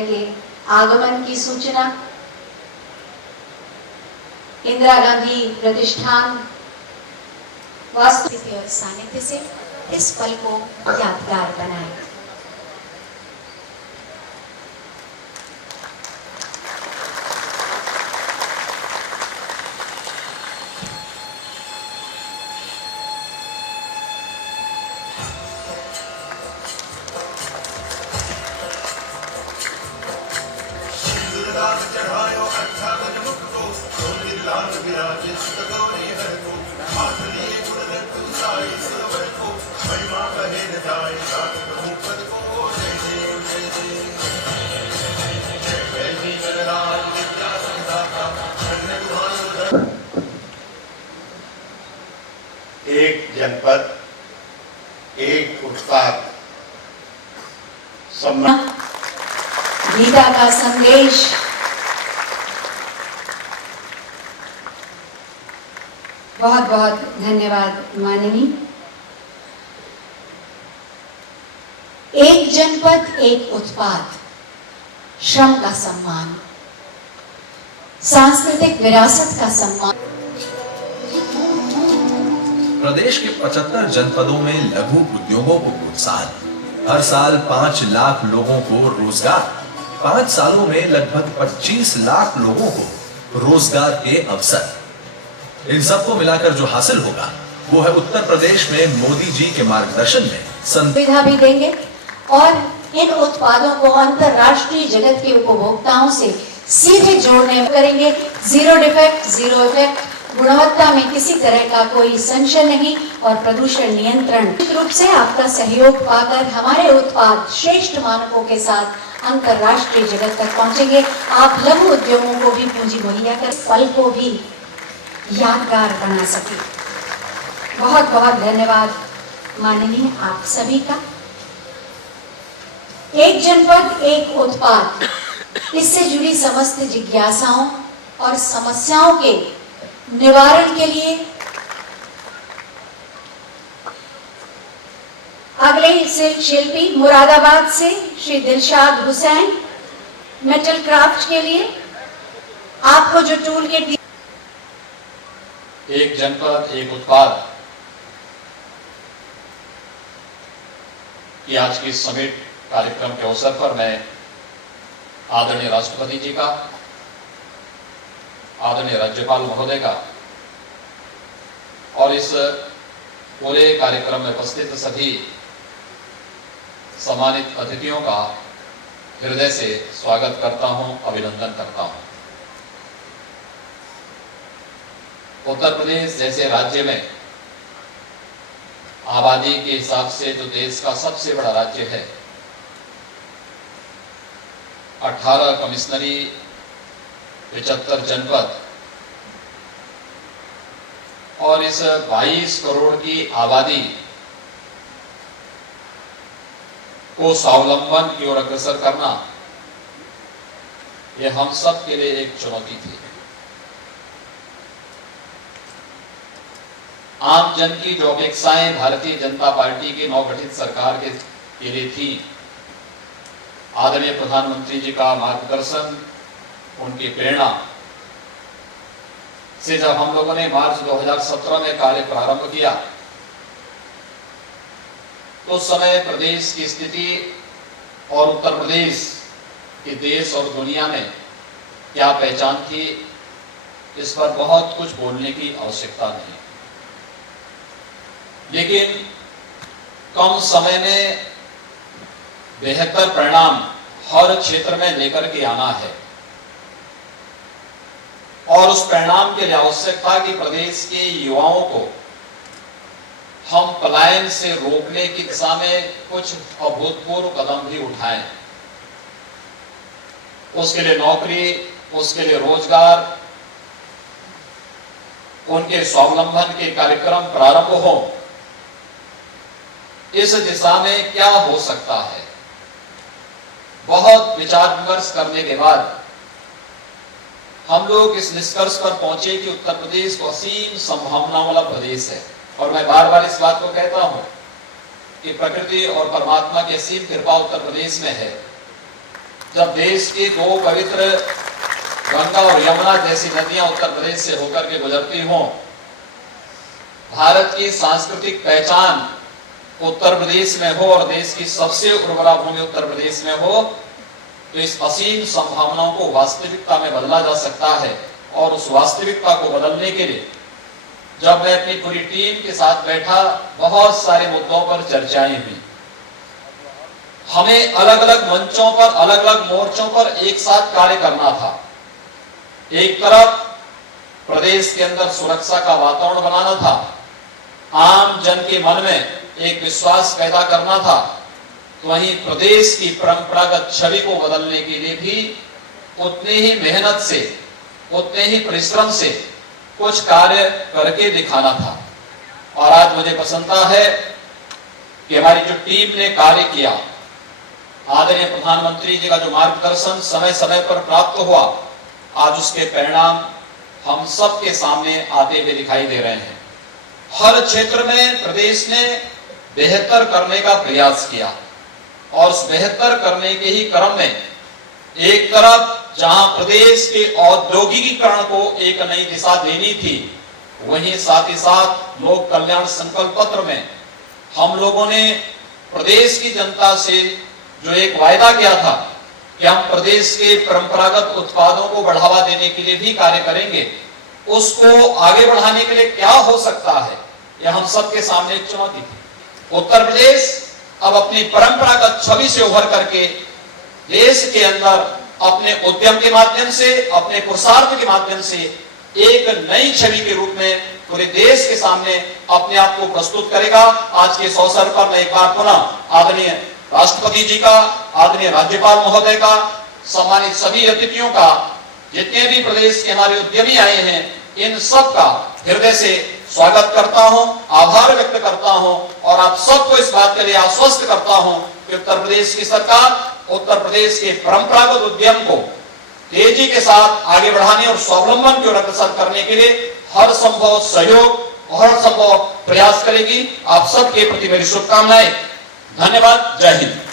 के आगमन की सूचना इंदिरा गांधी प्रतिष्ठान वास्तु और सानिध्य से इस पल को यादगार बनाए। एक जनपद एक उत्पाद गीता का संदेश बहुत बहुत धन्यवाद माननीय। एक जनपद एक उत्पाद, श्रम का सम्मान, सांस्कृतिक विरासत का सम्मान। प्रदेश के 75 जनपदों में लघु उद्योगों को प्रोत्साहन। हर साल 5 लाख लोगों को रोजगार। 5 सालों में लगभग 25 लाख लोगों को रोजगार के अवसर। इन सबको मिलाकर जो हासिल होगा वो है उत्तर प्रदेश में मोदी जी के मार्गदर्शन में सुविधा भी देंगे और इन उत्पादों को अंतरराष्ट्रीय जगत के उपभोक्ताओं से सीधे जोड़ने करेंगे। जीरो डिफेक्ट, जीरो इफेक्ट, गुणवत्ता में किसी तरह का कोई संशय नहीं और प्रदूषण नियंत्रण। निश्चित रूप से आपका सहयोग पाकर हमारे उत्पाद श्रेष्ठ मानकों के साथ अंतरराष्ट्रीय जगत तक पहुंचेंगे। आप लघु उद्योगों को भी पूंजी मुहैया कर पल को भी यादगार बना सके। बहुत बहुत धन्यवाद माननीय आप सभी का। एक जनपद एक उत्पाद, इससे जुड़ी समस्त जिज्ञासाओं और समस्याओं के निवारण के लिए अगले शिल्पी मुरादाबाद से श्री दिलशाद हुसैन, मेटल क्राफ्ट के लिए आपको जो टूल किट। एक जनपद एक उत्पाद की आज की समिट कार्यक्रम के अवसर पर मैं आदरणीय राष्ट्रपति जी का, आदरणीय राज्यपाल महोदय का और इस पूरे कार्यक्रम में उपस्थित सभी सम्मानित अतिथियों का हृदय से स्वागत करता हूं, अभिनंदन करता हूं। उत्तर प्रदेश जैसे राज्य में आबादी के हिसाब से जो देश का सबसे बड़ा राज्य है, 18 कमिश्नरी, 75 जनपद और इस 22 करोड़ की आबादी को स्वावलंबन की ओर अग्रसर करना, यह हम सब के लिए एक चुनौती थी। आम जन की जो अपेक्षाएं भारतीय जनता पार्टी की नवगठित सरकार के लिए थी, आदरणीय प्रधानमंत्री जी का मार्गदर्शन, उनकी प्रेरणा से जब हम लोगों ने मार्च 2017 में कार्य प्रारंभ किया तो उस समय प्रदेश की स्थिति और उत्तर प्रदेश के देश और दुनिया में क्या पहचान थी, इस पर बहुत कुछ बोलने की आवश्यकता नहीं, लेकिन कम समय में बेहतर परिणाम हर क्षेत्र में लेकर के आना है और उस परिणाम के लिए आवश्यक था कि प्रदेश के युवाओं को हम पलायन से रोकने की दिशा में कुछ अभूतपूर्व कदम भी उठाएं। उसके लिए नौकरी, उसके लिए रोजगार, उनके स्वावलंबन के कार्यक्रम प्रारंभ हो। इस दिशा में क्या हो सकता है, बहुत विचार विमर्श करने के बाद हम लोग इस निष्कर्ष पर पहुंचे कि उत्तर प्रदेश को असीम संभावनाओं वाला प्रदेश है। और मैं बार बार इस बात को कहता हूं कि प्रकृति और परमात्मा की असीम कृपा उत्तर प्रदेश में है जब देश की दो पवित्र गंगा और यमुना जैसी नदियां उत्तर प्रदेश से होकर के गुजरती हों, भारत की सांस्कृतिक पहचान उत्तर प्रदेश में हो और देश की सबसे उर्वरा भूमि उत्तर प्रदेश में हो, तो इस असीम संभावनाओं को वास्तविकता में बदला जा सकता है। और उस वास्तविकता को बदलने के लिए जब मैं अपनी पूरी टीम के साथ बैठा, बहुत सारे मुद्दों पर चर्चाएं हुई। हमें अलग अलग मंचों पर, अलग अलग मोर्चों पर एक साथ कार्य करना था। एक तरफ प्रदेश के अंदर सुरक्षा का वातावरण बनाना था, आम जन के मन में एक विश्वास पैदा करना था, तो वहीं प्रदेश की परंपरागत छवि को बदलने के लिए भी उतनी ही मेहनत से, उतने ही परिश्रम से कुछ कार्य करके दिखाना था। और आज मुझे प्रसन्नता है कि हमारी जो टीम ने कार्य किया, आदरणीय प्रधानमंत्री जी का जो मार्गदर्शन समय समय पर प्राप्त हुआ, आज उसके परिणाम हम सबके सामने आते हुए दिखाई दे रहे हैं। हर क्षेत्र में प्रदेश ने बेहतर करने का प्रयास किया और उस बेहतर करने के ही क्रम में एक तरफ जहां प्रदेश के औद्योगिकीकरण को एक नई दिशा देनी थी, वहीं साथ ही साथ लोक कल्याण संकल्प पत्र में हम लोगों ने प्रदेश की जनता से जो एक वायदा किया था कि हम प्रदेश के परंपरागत उत्पादों को बढ़ावा देने के लिए भी कार्य करेंगे, उसको आगे बढ़ाने के लिए क्या हो सकता है, यह हम सबके सामने एक चुनौती थी। उत्तर प्रदेश अब अपनी परंपरागत छवि से उभर करके देश के अंदर अपने उद्यम के माध्यम से, अपने पुरुषार्थ के माध्यम से एक नई छवि के रूप में पूरे देश के सामने अपने आप को प्रस्तुत करेगा। आज के इस अवसर पर मैं एक बार पुनः आदरणीय राष्ट्रपति जी का, आदरणीय राज्यपाल महोदय का, सम्मानित सभी अतिथियों का, जितने भी प्रदेश के हमारे उद्यमी आए हैं, इन सब का हृदय से स्वागत करता हूं, आभार व्यक्त करता हूं और आप सबको इस बात के लिए आश्वस्त करता हूं कि उत्तर प्रदेश की सरकार उत्तर प्रदेश के परंपरागत उद्यम को तेजी के साथ आगे बढ़ाने और स्वावलंबन की ओर अग्रसर करने के लिए हर संभव सहयोग और हर संभव प्रयास करेगी। आप सबके प्रति मेरी शुभकामनाएं। धन्यवाद। जय हिंद।